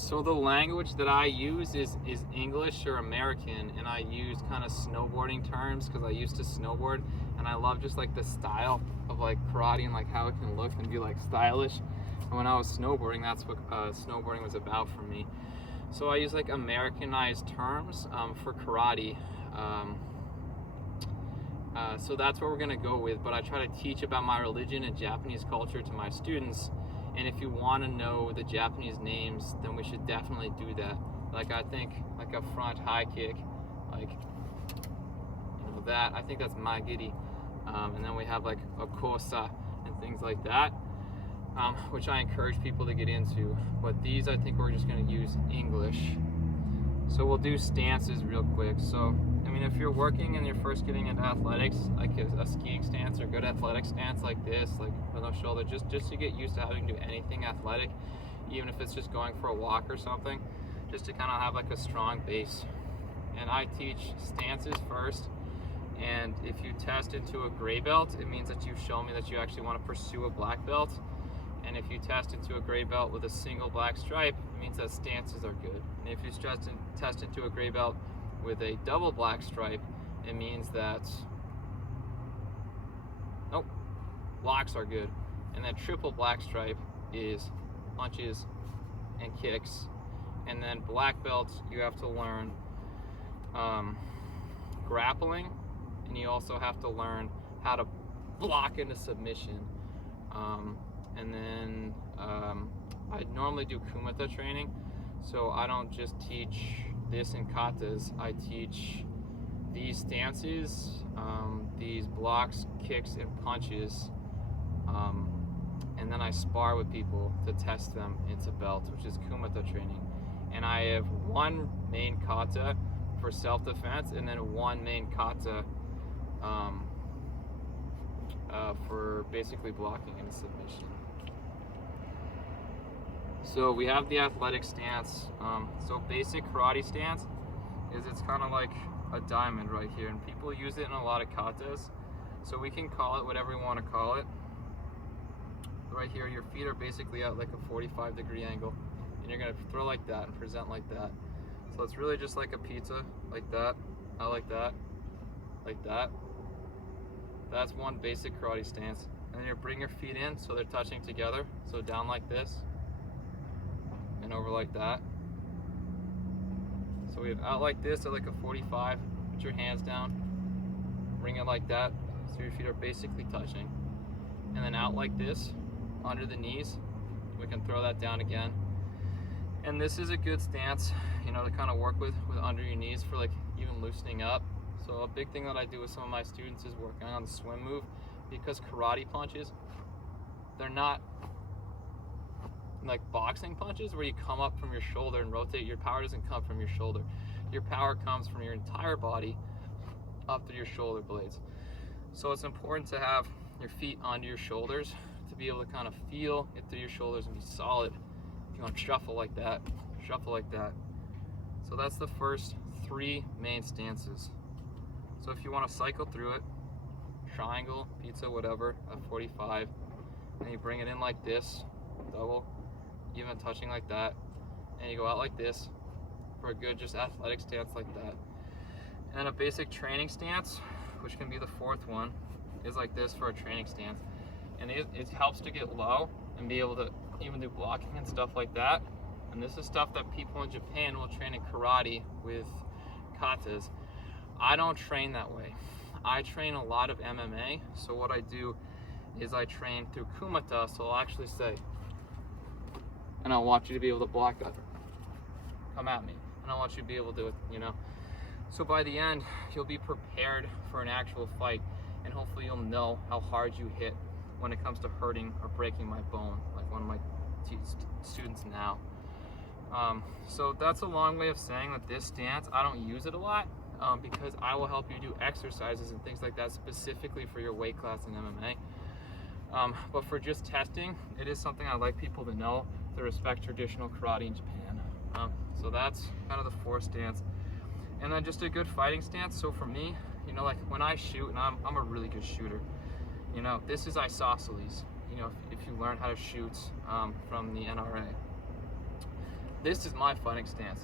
So the language that I use is English or American, and I use kind of snowboarding terms because I used to snowboard, and I love just like the style of like karate and like how it can look and be like stylish. And when I was snowboarding, that's what snowboarding was about for me. So I use like Americanized terms for karate. So that's what we're gonna go with, but I try to teach about my religion and Japanese culture to my students. And if you want to know the Japanese names, then we should definitely do that. Like I think like a front high kick, like that, I think that's magiri. And then we have like a kosa and things like that, which I encourage people to get into. But these, I think we're just going to use English. So we'll do stances real quick. So I mean, if you're working and you're first getting into athletics, like a skiing stance or good athletic stance like this, like with no shoulder, just to get used to having to do anything athletic, even if it's just going for a walk or something, just to kind of have like a strong base. And I teach stances first, and if you test into a gray belt, it means that you've shown me that you actually want to pursue a black belt. And if you test into a gray belt with a single black stripe, it means that stances are good. And if you test into a gray belt with a double black stripe, it means that blocks are good. And then triple black stripe is punches and kicks. And then black belts, you have to learn grappling, and you also have to learn how to block into submission. And then I normally do kumata training, so I don't just teach this in katas. I teach these stances, these blocks, kicks, and punches, and then I spar with people to test them into belts, which is kumata training. And I have one main kata for self-defense, and then one main kata for basically blocking into submission. So we have the athletic stance. So basic karate stance is it's kind of like a diamond right here, and people use it in a lot of katas. So we can call it whatever we want to call it. Right here, your feet are basically at like a 45-degree angle, and you're gonna throw like that and present like that. So it's really just like a pizza, like that, not like that, like that. That's one basic karate stance. And then you bring your feet in so they're touching together. So down like this, and over like that. So we have out like this at like a 45, put your hands down, bring it like that, so your feet are basically touching. And then out like this, under the knees, we can throw that down again. And this is a good stance, you know, to kind of work with under your knees for like even loosening up. So a big thing that I do with some of my students is working on the swim move, because karate punches, they're not like boxing punches where you come up from your shoulder and rotate. Your power doesn't come from your shoulder. Your power comes from your entire body up through your shoulder blades. So it's important to have your feet onto your shoulders to be able to kind of feel it through your shoulders and be solid. If you want to shuffle like that, shuffle like that. So that's the first three main stances. So if you want to cycle through it, triangle, pizza, whatever, at 45, and you bring it in like this, double, even touching like that, and you go out like this for a good just athletic stance like that. And then a basic training stance, which can be the fourth one, is like this for a training stance. And it helps to get low and be able to even do blocking and stuff like that. And this is stuff that people in Japan will train in karate with katas. I don't train that way. I train a lot of MMA, so what I do is I train through kumata, so I'll actually say, and I want you to be able to block that. Come at me. And I want you to be able to do it, you know. So by the end, you'll be prepared for an actual fight, and hopefully you'll know how hard you hit when it comes to hurting or breaking my bone, like one of my students now. So that's a long way of saying that this stance, I don't use it a lot, because I will help you do exercises and things like that specifically for your weight class in MMA. But for just testing, it is something I'd like people to know to respect traditional karate in Japan. So that's kind of the fourth stance. And then just a good fighting stance. So for me, you know, like when I shoot, and I'm a really good shooter, you know, this is isosceles, you know, if you learn how to shoot from the NRA. This is my fighting stance.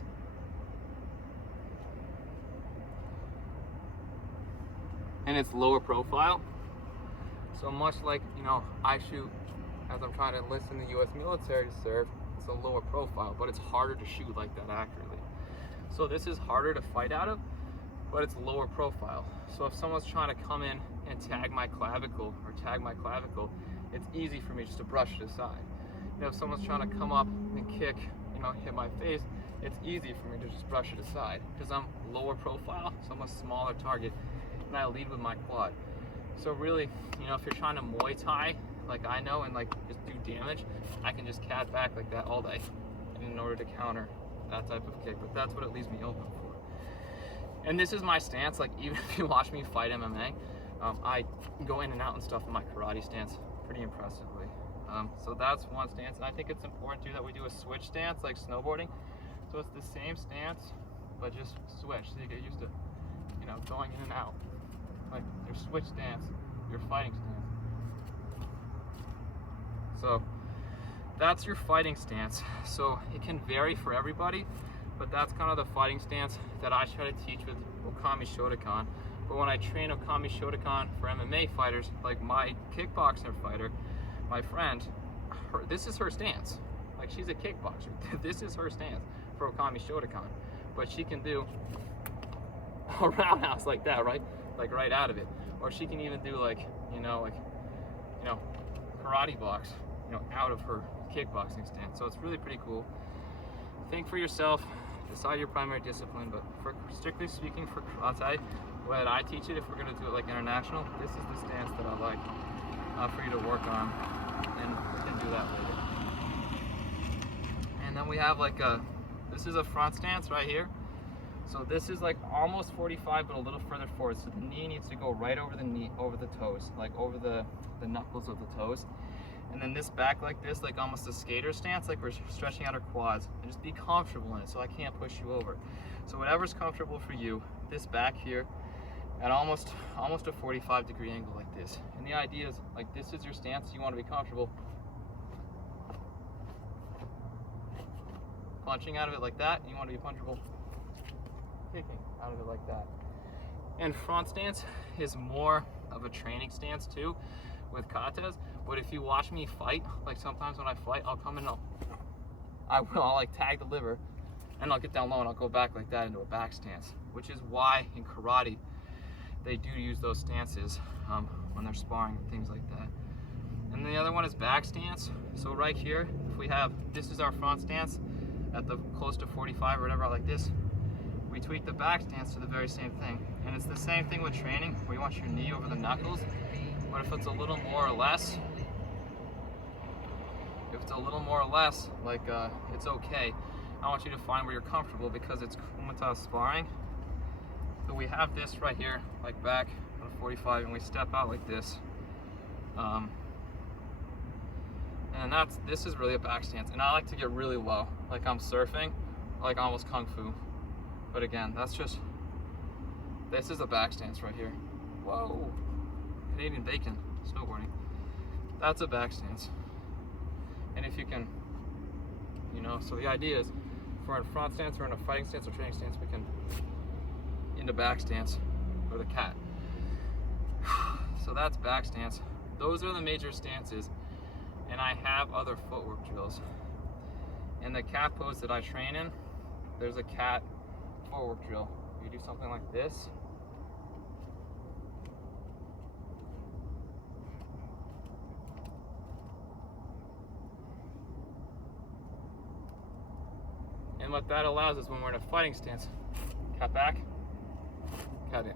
And it's lower profile. So much like, you know, I shoot as I'm trying to enlist in the US military to serve, it's a lower profile, but it's harder to shoot like that accurately. So this is harder to fight out of, but it's lower profile. So if someone's trying to come in and tag my clavicle or tag my clavicle, it's easy for me just to brush it aside. You know, if someone's trying to come up and kick, you know, hit my face, it's easy for me to just brush it aside because I'm lower profile, so I'm a smaller target, and I lead with my quad. So really, you know, if you're trying to Muay Thai, like I know, and like just do damage, I can just cat back like that all day in order to counter that type of kick, but that's what it leaves me open for. And this is my stance, like even if you watch me fight MMA, I go in and out and stuff in my karate stance pretty impressively. So that's one stance, and I think it's important too that we do a switch stance like snowboarding. So it's the same stance, but just switch, so you get used to, you know, going in and out. Like your switch stance, your fighting stance. So that's your fighting stance. So it can vary for everybody, but that's kind of the fighting stance that I try to teach with Okami Shotokan. But when I train Okami Shotokan for MMA fighters, like my kickboxer fighter, my friend, this is her stance. Like she's a kickboxer. This is her stance for Okami Shotokan. But she can do a roundhouse like that, right? Like right out of it. Or she can even do like, karate box, out of her kickboxing stance. So it's really pretty cool. Think for yourself, decide your primary discipline, but for strictly speaking for karate, when I teach it, if we're gonna do it like international, this is the stance that I like for you to work on, and we can do that later. And then we have like this is a front stance right here. So this is like almost 45, but a little further forward. So the knee needs to go right over the knee, over the toes, like over the knuckles of the toes. And then this back like this, like almost a skater stance, like we're stretching out our quads, and just be comfortable in it so I can't push you over. So whatever's comfortable for you, this back here at almost a 45-degree angle like this. And the idea is like this is your stance, you want to be comfortable. Punching out of it like that, you want to be punchable. Kicking out of it like that. And front stance is more of a training stance too with katas, but if you watch me fight, like sometimes when I fight, I'll come in and I'll like tag the liver and I'll get down low and I'll go back like that into a back stance, which is why in karate they do use those stances when they're sparring and things like that. And the other one is back stance. So right here, if we have, this is our front stance at the close to 45 or whatever, like this, we tweak the back stance to the very same thing. And it's the same thing with training, where you want your knee over the knuckles, but if it's a little more or less, like it's okay. I want you to find where you're comfortable because it's kumata sparring. So we have this right here, like back on 45, and we step out like this. And this is really a back stance. And I like to get really low, like I'm surfing, like almost kung fu. But again, this is a back stance right here. Whoa, Canadian bacon, snowboarding. That's a back stance. And if you can, so the idea is, if we're in a front stance, or in a fighting stance or training stance, we can into back stance or the cat. So that's back stance. Those are the major stances. And I have other footwork drills. In the cat pose that I train in, there's a cat forward drill. You do something like this. And what that allows is when we're in a fighting stance, cat back, cat in.